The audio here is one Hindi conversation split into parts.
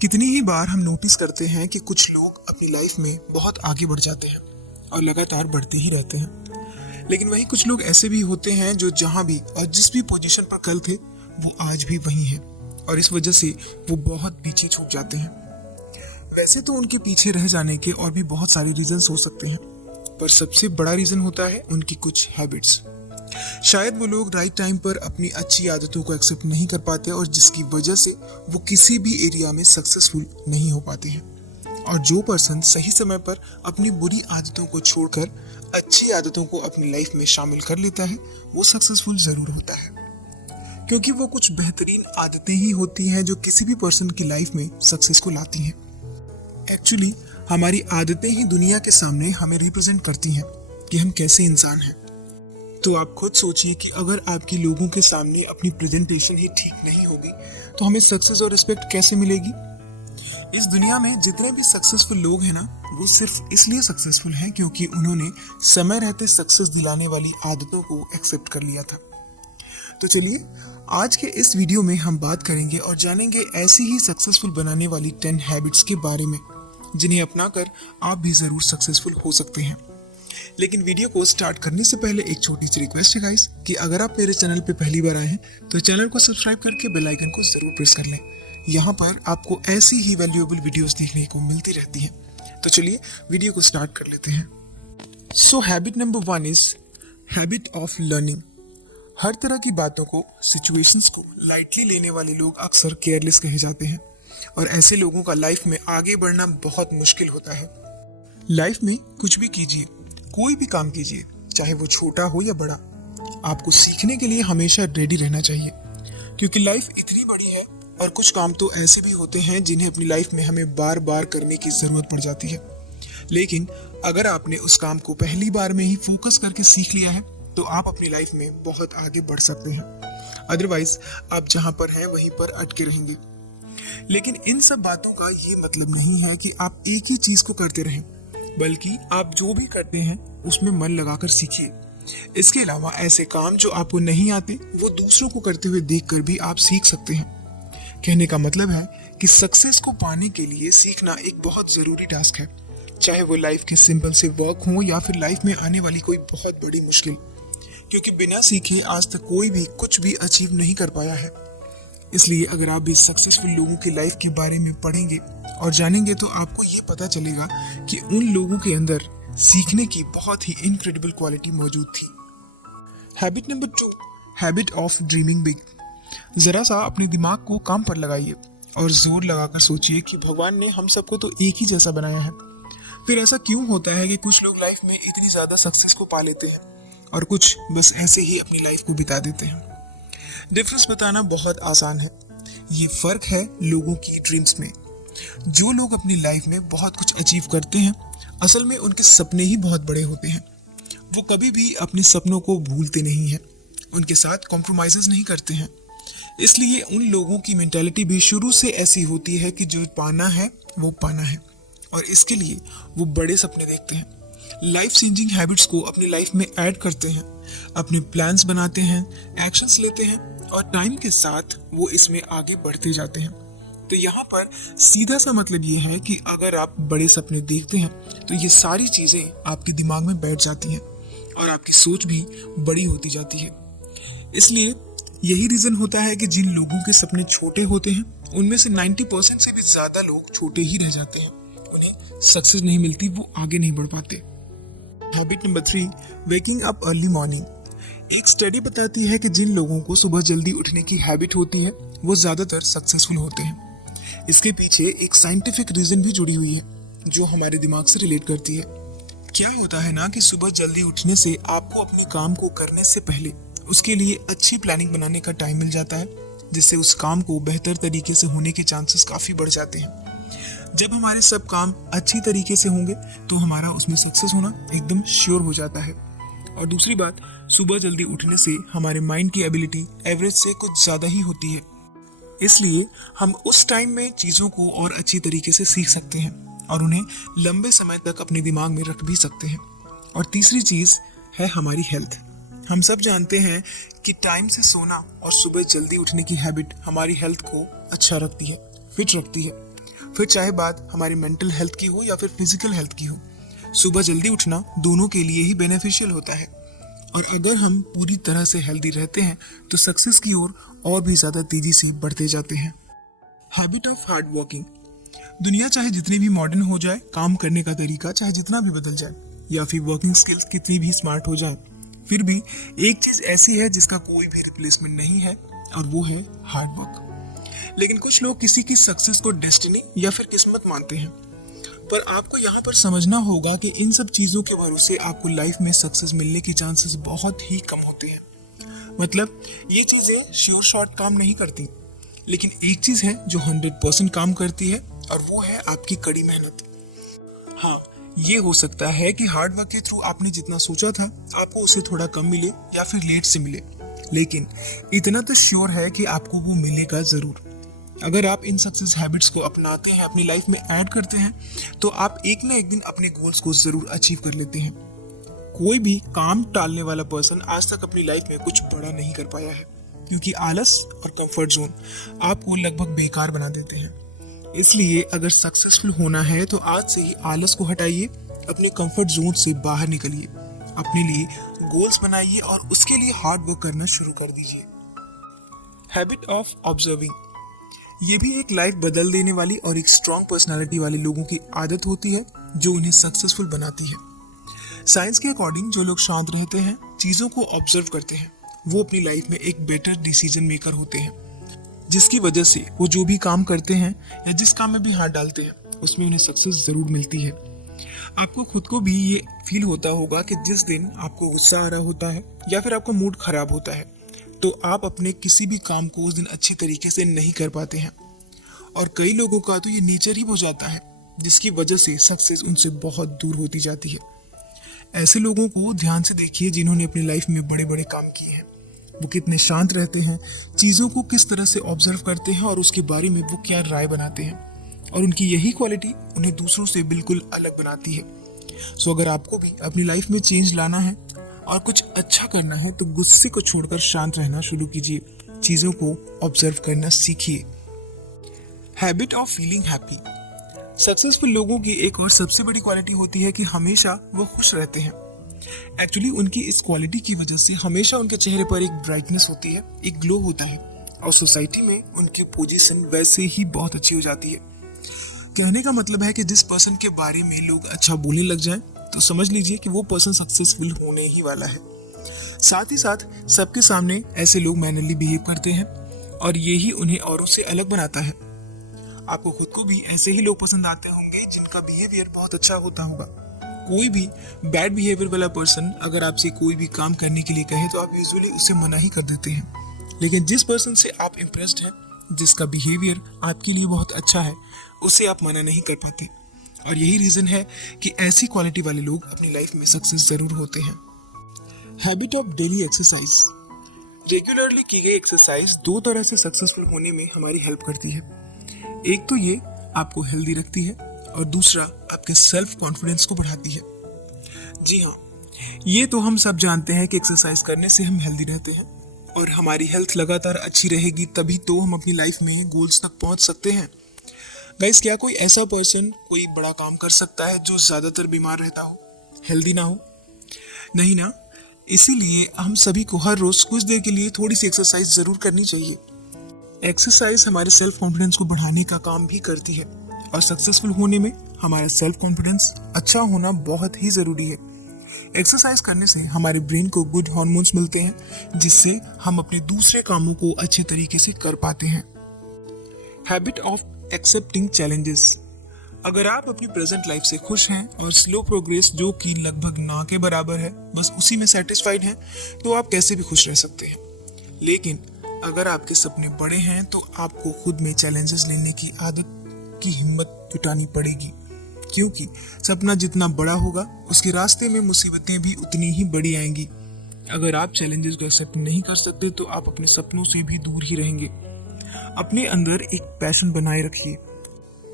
कितनी ही बार हम नोटिस करते हैं कि कुछ लोग अपनी लाइफ में बहुत आगे बढ़ जाते हैं और लगातार बढ़ते ही रहते हैं, लेकिन वहीं कुछ लोग ऐसे भी होते हैं जो जहां भी और जिस भी पोजीशन पर कल थे वो आज भी वही हैं और इस वजह से वो बहुत पीछे छूट जाते हैं। वैसे तो उनके पीछे रह जाने के और भी बहुत सारे रीजंस हो सकते हैं, पर सबसे बड़ा रीजन होता है उनकी कुछ हैबिट्स। शायद वो लोग राइट टाइम पर अपनी अच्छी आदतों को एक्सेप्ट नहीं कर पाते और जिसकी वजह से वो किसी भी एरिया में सक्सेसफुल नहीं हो पाते हैं। और जो पर्सन सही समय पर अपनी बुरी आदतों को छोड़कर अच्छी आदतों को अपनी लाइफ में शामिल कर लेता है वो सक्सेसफुल जरूर होता है, क्योंकि वो कुछ बेहतरीन आदतें ही होती हैं जो किसी भी पर्सन की लाइफ में सक्सेस को लाती हैं। एक्चुअली हमारी आदतें ही दुनिया के सामने हमें रिप्रेजेंट करती हैं कि हम कैसे इंसान हैं। तो आप खुद सोचिए कि अगर आपकी लोगों के सामने अपनी प्रेजेंटेशन ही ठीक नहीं होगी तो हमें सक्सेस और रिस्पेक्ट कैसे मिलेगी। इस दुनिया में जितने भी सक्सेसफुल लोग हैं ना, वो सिर्फ इसलिए सक्सेसफुल हैं क्योंकि उन्होंने समय रहते सक्सेस दिलाने वाली आदतों को एक्सेप्ट कर लिया था। तो चलिए आज के इस वीडियो में हम बात करेंगे और जानेंगे ऐसी ही सक्सेसफुल बनाने वाली 10 हैबिट्स के बारे में जिन्हें अपनाकर आप भी जरूर सक्सेसफुल हो सकते हैं। लेकिन वीडियो को स्टार्ट करने से पहले एक छोटी सी रिक्वेस्ट है गाइस कि अगर आप मेरे चैनल पे पहली बार आए हैं तो चैनल को सब्सक्राइब करके बेल आइकन को जरूर प्रेस कर लें। यहाँ पर आपको ऐसी ही वैल्यूएबल वीडियोस देखने को मिलती रहती हैं। तो चलिए वीडियो को स्टार्ट कर लेते हैं। So habit number 1 is habit of learning. हर तरह की बातों को, सिचुएशंस को लाइटली लेने वाले लोग अक्सर केयरलेस कहे जाते हैं और ऐसे लोगों का लाइफ में आगे बढ़ना बहुत मुश्किल होता है। लाइफ में कुछ भी कीजिए, कोई भी काम कीजिए, चाहे वो छोटा हो या बड़ा, आपको सीखने के लिए हमेशा रेडी रहना चाहिए, क्योंकि लाइफ इतनी बड़ी है और कुछ काम तो ऐसे भी होते हैं जिन्हें अपनी लाइफ में हमें बार बार करने की जरूरत पड़ जाती है। लेकिन अगर आपने उस काम को पहली बार में ही फोकस करके सीख लिया है तो आप अपनी लाइफ में बहुत आगे बढ़ सकते हैं। अदरवाइज आप जहां पर हैं वहीं पर अटके रहेंगे। लेकिन इन सब बातों का ये मतलब नहीं है कि आप एक ही चीज को करते रहें, बल्कि आप जो भी करते हैं उसमें मन लगाकर सीखिए। इसके अलावा ऐसे काम जो आपको नहीं आते वो दूसरों को करते हुए देखकर भी आप सीख सकते हैं। कहने का मतलब है कि सक्सेस को पाने के लिए सीखना एक बहुत जरूरी टास्क है, चाहे वो लाइफ के सिंपल से वर्क हो या फिर लाइफ में आने वाली कोई बहुत बड़ी मुश्किल, क्योंकि बिना सीखे आज तक कोई भी कुछ भी अचीव नहीं कर पाया है। इसलिए अगर आप भी सक्सेसफुल लोगों की लाइफ के बारे में पढ़ेंगे और जानेंगे तो आपको ये पता चलेगा कि उन लोगों के अंदर सीखने की बहुत ही इनक्रेडिबल क्वालिटी मौजूद थी। Habit number 2, habit of dreaming big. जरा सा अपने दिमाग को काम पर लगाइए और जोर लगाकर सोचिए कि भगवान ने हम सबको तो एक ही जैसा बनाया है, फिर ऐसा क्यों होता है कि कुछ लोग लाइफ में इतनी ज्यादा सक्सेस को पा लेते हैं और कुछ बस ऐसे ही अपनी लाइफ को बिता देते हैं। डिफरेंस बताना बहुत आसान है, ये फर्क है लोगों की ड्रीम्स में। जो लोग अपनी लाइफ में बहुत कुछ अचीव करते हैं असल में उनके सपने ही बहुत बड़े होते हैं। वो कभी भी अपने सपनों को भूलते नहीं हैं, उनके साथ कॉम्प्रोमाइजेस नहीं करते हैं। इसलिए उन लोगों की मेंटालिटी भी शुरू से ऐसी होती है कि जो पाना है वो पाना है और इसके लिए वो बड़े सपने देखते हैं, लाइफ चेंजिंग हैबिट्स को अपनी लाइफ में ऐड करते हैं, अपने प्लान्स बनाते हैं, एक्शंस लेते हैं और टाइम के साथ वो इसमें आगे बढ़ते जाते हैं। तो यहाँ पर सीधा सा मतलब ये है कि अगर आप बड़े सपने देखते हैं तो ये सारी चीजें आपके दिमाग में बैठ जाती हैं और आपकी सोच भी बड़ी होती जाती है। इसलिए यही रीजन होता है कि जिन लोगों के सपने छोटे होते हैं उनमें से 90% से भी ज्यादा लोग छोटे ही रह जाते हैं, उन्हें सक्सेस नहीं मिलती, वो आगे नहीं बढ़ पाते। Habit number 3, waking up early morning. एक स्टडी बताती है कि जिन लोगों को सुबह जल्दी उठने की हैबिट होती है वो ज्यादातर सक्सेसफुल होते हैं। इसके पीछे एक साइंटिफिक रीजन भी जुड़ी हुई है जो हमारे दिमाग से रिलेट करती है। क्या होता है ना कि सुबह जल्दी उठने से आपको अपने काम को करने से पहले उसके लिए अच्छी प्लानिंग बनाने का टाइम मिल जाता है, जिससे उस काम को बेहतर तरीके से होने के चांसेस काफी बढ़ जाते हैं। जब हमारे सब काम अच्छी तरीके से होंगे तो हमारा उसमें सक्सेस होना एकदम श्योर हो जाता है। और दूसरी बात, सुबह जल्दी उठने से हमारे माइंड की एबिलिटी एवरेज से कुछ ज्यादा ही होती है, इसलिए हम उस टाइम में चीजों को और अच्छी तरीके से सीख सकते हैं और उन्हें लंबे समय तक अपने दिमाग में रख भी सकते हैं। और तीसरी चीज है हमारी हेल्थ। हम सब जानते हैं कि टाइम से सोना और सुबह जल्दी उठने की हैबिट हमारी हेल्थ को अच्छा रखती है, फिट रखती है। फिर चाहे बात हमारी मेंटल हेल्थ की हो या फिर फिजिकल हेल्थ की हो, सुबह जल्दी उठना दोनों के लिए ही बेनिफिशियल होता है। और अगर हम पूरी तरह से हेल्दी रहते हैं तो सक्सेस की ओर और भी ज्यादा तेजी से बढ़ते जाते हैं। Habit of hard working. दुनिया चाहे जितनी भी मॉडर्न हो जाए, काम करने का तरीका चाहे जितना भी बदल जाए, या फिर वर्किंग स्किल्स कितनी भी स्मार्ट हो जाए, फिर भी एक चीज ऐसी है जिसका कोई भी रिप्लेसमेंट नहीं है, और वो है हार्ड वर्क। लेकिन कुछ लोग किसी की सक्सेस को डेस्टिनी या फिर किस्मत मानते हैं, पर आपको यहाँ पर समझना होगा कि इन सब चीजों के भरोसे आपको लाइफ में सक्सेस मिलने के चांसेस बहुत ही कम होते हैं। मतलब ये चीजें श्योर शॉर्ट काम नहीं करती, लेकिन एक चीज है जो 100% काम करती है, और वो है आपकी कड़ी मेहनत। हाँ, ये हो सकता है कि हार्ड वर्क के थ्रू आपने जितना सोचा था आपको उसे थोड़ा कम मिले या फिर लेट से मिले, लेकिन इतना तो श्योर है कि आपको वो मिलेगा जरूर। अगर आप इन सक्सेस हैबिट्स को अपनाते हैं, अपनी लाइफ में ऐड करते हैं, तो आप एक ना एक दिन अपने गोल्स को जरूर अचीव कर लेते हैं। कोई भी काम टालने वाला पर्सन आज तक अपनी लाइफ में कुछ बड़ा नहीं कर पाया है, क्योंकि आलस और कंफर्ट जोन आपको लगभग बेकार बना देते हैं। इसलिए अगर सक्सेसफुल होना है तो आज से ही आलस को हटाइए, अपने कंफर्ट जोन से बाहर निकलिए, अपने लिए गोल्स बनाइए और उसके लिए हार्ड वर्क करना शुरू कर दीजिए। Habit of observing. ये भी एक लाइफ बदल देने वाली और एक स्ट्रॉन्ग पर्सनालिटी वाले लोगों की आदत होती है जो उन्हें सक्सेसफुल बनाती है। साइंस के अकॉर्डिंग जो लोग शांत रहते हैं, चीजों को ऑब्जर्व करते हैं, वो अपनी लाइफ में एक बेटर डिसीजन मेकर होते हैं, जिसकी वजह से वो जो भी काम करते हैं या जिस काम में भी हाथ डालते हैं उसमें उन्हें सक्सेस जरूर मिलती है। आपको खुद को भी ये फील होता होगा कि जिस दिन आपको गुस्सा आ रहा होता है या फिर आपका मूड खराब होता है, तो आप अपने किसी भी काम को उस दिन अच्छी तरीके से नहीं कर पाते हैं। और कई लोगों का तो ये नेचर ही हो जाता है, जिसकी वजह से सक्सेस उनसे बहुत दूर होती जाती है। ऐसे लोगों को ध्यान से देखिए जिन्होंने अपनी लाइफ में बड़े बड़े काम किए हैं। वो कितने शांत रहते हैं, चीज़ों को किस तरह से ऑब्जर्व करते हैं और उसके बारे में वो क्या राय बनाते हैं, और उनकी यही क्वालिटी उन्हें दूसरों से बिल्कुल अलग बनाती है। सो अगर आपको भी अपनी लाइफ में चेंज लाना है और कुछ अच्छा करना है तो गुस्से को छोड़कर शांत रहना शुरू कीजिए, चीज़ों को ऑब्जर्व करना सीखिए। Habit of feeling happy. Successful लोगों की एक और सबसे बड़ी क्वालिटी होती है कि हमेशा वो खुश रहते हैं। एक्चुअली उनकी इस क्वालिटी की वजह से हमेशा उनके चेहरे पर एक ब्राइटनेस होती है, एक ग्लो होता है, और सोसाइटी में उनकी पोजीशन वैसे ही बहुत अच्छी हो जाती है। कहने का मतलब है कि जिस पर्सन के बारे में लोग अच्छा बोलने लग जाएं, तो समझ लीजिए कि वो पर्सन सक्सेसफुल होने ही वाला है। साथ ही साथ सबके सामने ऐसे लोग मैनरली बिहेव करते हैं, और यही उन्हें औरों से अलग बनाता है। आपको खुद को भी ऐसे ही लोग पसंद आते होंगे जिनका बिहेवियर बहुत अच्छा होता होगा। कोई भी बैड बिहेवियर वाला पर्सन अगर आपसे कोई भी काम करने के लिए कहे तो आप यूजुअली उसे मना ही कर देते हैं, लेकिन जिस पर्सन से आप इम्प्रेस्ड हैं, जिसका बिहेवियर आपके लिए बहुत अच्छा है, उसे आप मना नहीं कर पाते। और यही रीजन है कि ऐसी क्वालिटी वाले लोग अपनी लाइफ में सक्सेस जरूर होते हैं। Habit of daily exercise. Regularly की गई एक्सरसाइज दो तरह से सक्सेसफुल होने में हमारी हेल्प करती है। एक तो ये आपको हेल्दी रखती है, और दूसरा आपके सेल्फ कॉन्फिडेंस को बढ़ाती है। जी हाँ, ये तो हम सब जानते हैं कि एक्सरसाइज करने से हम हेल्दी रहते हैं, और हमारी हेल्थ लगातार अच्छी रहेगी तभी तो हम अपनी लाइफ में गोल्स तक पहुंच सकते हैं। गाइस, क्या कोई ऐसा पर्सन कोई बड़ा काम कर सकता है जो ज्यादातर बीमार रहता हो, हेल्दी ना हो? नहीं ना। इसीलिए हम सभी को हर रोज कुछ देर के लिए थोड़ी सी एक्सरसाइज जरूर करनी चाहिए। एक्सरसाइज हमारे सेल्फ कॉन्फिडेंस को बढ़ाने का काम भी करती है, और सक्सेसफुल होने में हमारा सेल्फ कॉन्फिडेंस अच्छा होना बहुत ही जरूरी है। एक्सरसाइज करने से हमारे ब्रेन को गुड हार्मोन्स मिलते हैं, जिससे हम अपने दूसरे कामों को अच्छे तरीके से कर पाते हैं। Habit of accepting challenges. अगर आप अपनी प्रेजेंट लाइफ से खुश हैं और स्लो प्रोग्रेस जो कि लगभग ना के बराबर है, बस उसी में सेटिस्फाइड हैं, तो आप कैसे भी खुश रह सकते हैं। लेकिन अगर आपके सपने बड़े हैं तो आपको खुद में चैलेंजेस लेने की आदत की हिम्मत जुटानी पड़ेगी, क्योंकि सपना जितना बड़ा होगा उसके रास्ते में मुसीबतें भी उतनी ही बड़ी आएंगी। अगर आप चैलेंजेस को एक्सेप्ट नहीं कर सकते तो आप अपने सपनों से भी दूर ही रहेंगे। अपने अंदर एक पैशन बनाए रखिए,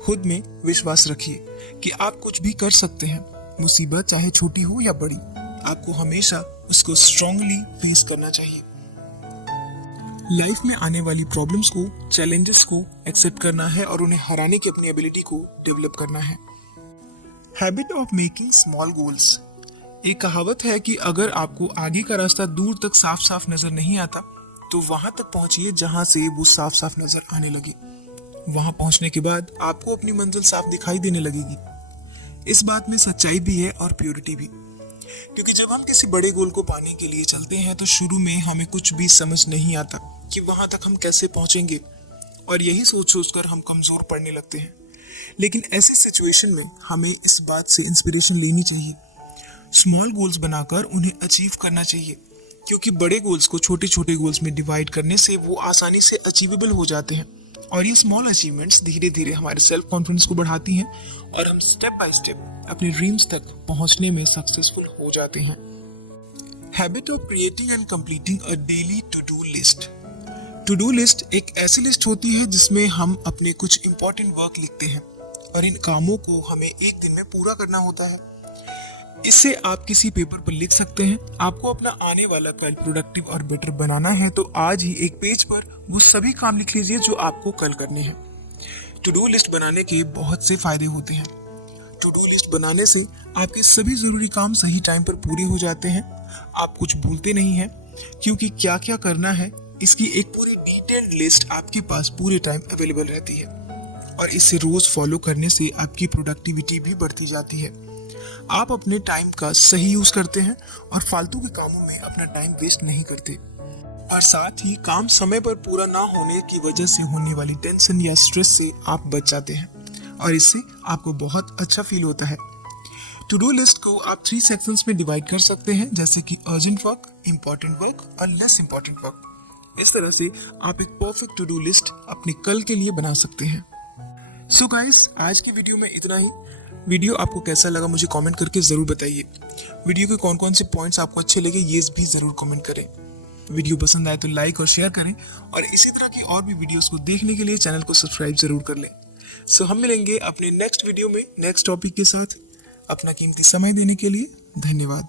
खुद में विश्वास रखिए कि आप कुछ भी कर सकते हैं। मुसीबत चाहे छोटी हो या बड़ी, आपको हमेशा उसको स्ट्रांगली फेस करना चाहिए। लाइफ में आने वाली प्रॉब्लम्स को, चैलेंजेस को एक्सेप्ट करना है और उन्हें हराने की अपनी एबिलिटी को डेवलप करना है। Habit of making small goals. एक कहावत है कि अगर आपको आगे का रास्ता दूर तक साफ साफ नजर नहीं आता तो वहां तक पहुंचिए जहां से वो साफ साफ नजर आने लगे। वहां पहुंचने के बाद आपको अपनी मंजिल साफ दिखाई देने लगेगी। इस बात में सच्चाई भी है और प्योरिटी भी, क्योंकि जब हम किसी बड़े गोल को पाने के लिए चलते हैं तो शुरू में हमें कुछ भी समझ नहीं आता कि वहां तक हम कैसे पहुंचेंगे, और यही सोच सोचकर हम कमजोर पड़ने लगते हैं। लेकिन ऐसी सिचुएशन में हमें इस बात से इंस्पिरेशन लेनी चाहिए, स्मॉल गोल्स बनाकर उन्हें अचीव करना चाहिए, क्योंकि बड़े गोल्स को छोटे छोटे गोल्स में डिवाइड करने से वो आसानी से अचीवेबल हो जाते हैं। और ये स्मॉल अचीवमेंट्स धीरे धीरे हमारे सेल्फ कॉन्फिडेंस को बढ़ाती हैं और हम स्टेप बाय स्टेप अपने ड्रीम्स तक पहुंचने में सक्सेसफुल हो जाते हैं। Habit of creating and completing a daily to do list. To do list एक ऐसी लिस्ट होती है जिसमें हम अपने कुछ इंपॉर्टेंट वर्क लिखते हैं और इन कामों को हमें एक दिन में पूरा करना होता है। इससे आप किसी पेपर पर लिख सकते हैं। आपको अपना आने वाला कल प्रोडक्टिव और बेटर बनाना है तो आज ही एक पेज पर वो सभी काम लिख लीजिए जो आपको कल करने हैं। टू डू लिस्ट बनाने के बहुत से फायदे होते हैं। टू डू लिस्ट बनाने से आपके सभी जरूरी काम सही टाइम पर पूरे हो जाते हैं। आप कुछ भूलते नहीं हैं, क्योंकि क्या क्या करना है इसकी एक पूरी डिटेल्ड लिस्ट आपके पास पूरे टाइम अवेलेबल रहती है, और इसे रोज फॉलो करने से आपकी प्रोडक्टिविटी भी बढ़ती जाती है। आप अपने टाइम का सही यूज करते हैं और फालतू के कामों में अपना टाइम वेस्ट नहीं करते, और साथ ही काम समय पर पूरा ना होने की वजह से होने वाली टेंशन या स्ट्रेस से आप बच जाते हैं, और इससे आपको बहुत अच्छा फील होता है। टू डू लिस्ट को आप 3 सेक्शंस में डिवाइड कर सकते हैं, जैसे कि अर्जेंट वर्क, इंपॉर्टेंट वर्क और लेस इंपॉर्टेंट वर्क। इस तरह से आप एक परफेक्ट टू डू लिस्ट अपने कल के लिए बना सकते हैं। सो गाइस, आज की वीडियो में इतना ही। वीडियो आपको कैसा लगा मुझे कमेंट करके ज़रूर बताइए। वीडियो के कौन कौन से पॉइंट्स आपको अच्छे लगे ये भी ज़रूर कमेंट करें। वीडियो पसंद आए तो लाइक और शेयर करें, और इसी तरह की और भी वीडियोस को देखने के लिए चैनल को सब्सक्राइब ज़रूर कर लें। सो हम मिलेंगे अपने नेक्स्ट वीडियो में नेक्स्ट टॉपिक के साथ। अपना कीमती समय देने के लिए धन्यवाद।